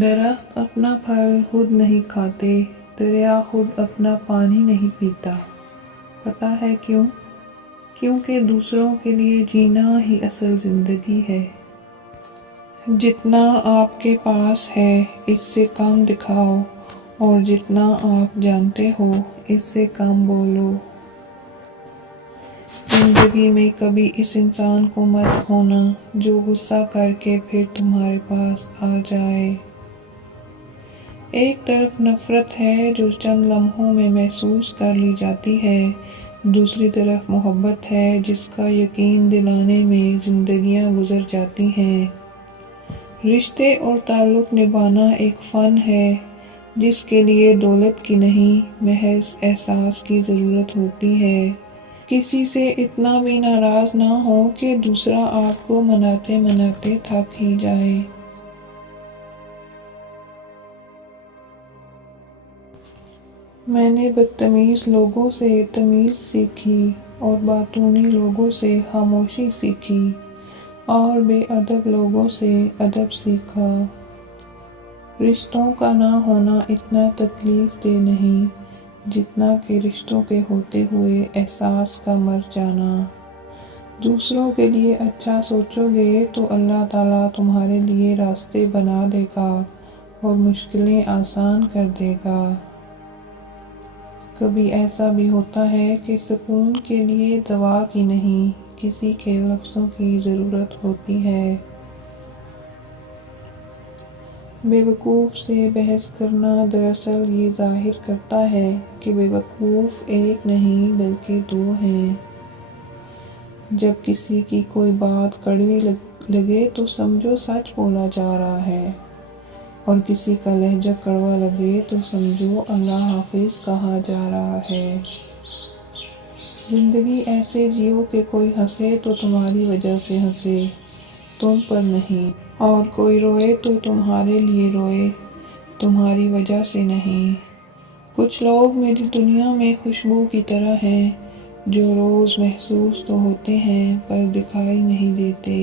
درخت اپنا پھل خود نہیں کھاتے، دریا خود اپنا پانی نہیں پیتا۔ پتہ ہے کیوں؟ کیونکہ دوسروں کے لیے جینا ہی اصل زندگی ہے۔ جتنا آپ کے پاس ہے اس سے کم دکھاؤ، اور جتنا آپ جانتے ہو اس سے کم بولو۔ زندگی میں کبھی اس انسان کو مت کھونا جو غصہ کر کے پھر تمہارے پاس آ جائے۔ ایک طرف نفرت ہے جو چند لمحوں میں محسوس کر لی جاتی ہے، دوسری طرف محبت ہے جس کا یقین دلانے میں زندگیاں گزر جاتی ہیں۔ رشتے اور تعلق نبھانا ایک فن ہے جس کے لیے دولت کی نہیں، محض احساس کی ضرورت ہوتی ہے۔ کسی سے اتنا بھی ناراض نہ ہو کہ دوسرا آپ کو مناتے مناتے تھک ہی جائے۔ میں نے بدتمیز لوگوں سے تمیز سیکھی، اور باتونی لوگوں سے خاموشی سیکھی، اور بے ادب لوگوں سے ادب سیکھا۔ رشتوں کا نہ ہونا اتنا تکلیف دہ نہیں جتنا کہ رشتوں کے ہوتے ہوئے احساس کا مر جانا۔ دوسروں کے لیے اچھا سوچو گے تو اللہ تعالیٰ تمہارے لیے راستے بنا دے گا اور مشکلیں آسان کر دے گا۔ کبھی ایسا بھی ہوتا ہے کہ سکون کے لیے دوا کی نہیں، کسی کے لفظوں کی ضرورت ہوتی ہے۔ بے وقوف سے بحث کرنا دراصل یہ ظاہر کرتا ہے کہ بے وقوف ایک نہیں بلکہ دو ہیں۔ جب کسی کی کوئی بات کڑوی لگے تو سمجھو سچ بولا جا رہا ہے، اور کسی کا لہجہ کڑوا لگے تو سمجھو اللہ حافظ کہا جا رہا ہے۔ زندگی ایسے جیو کہ کوئی ہنسے تو تمہاری وجہ سے ہنسے، تم پر نہیں، اور کوئی روئے تو تمہارے لیے روئے، تمہاری وجہ سے نہیں۔ کچھ لوگ میری دنیا میں خوشبو کی طرح ہیں جو روز محسوس تو ہوتے ہیں پر دکھائی نہیں دیتے۔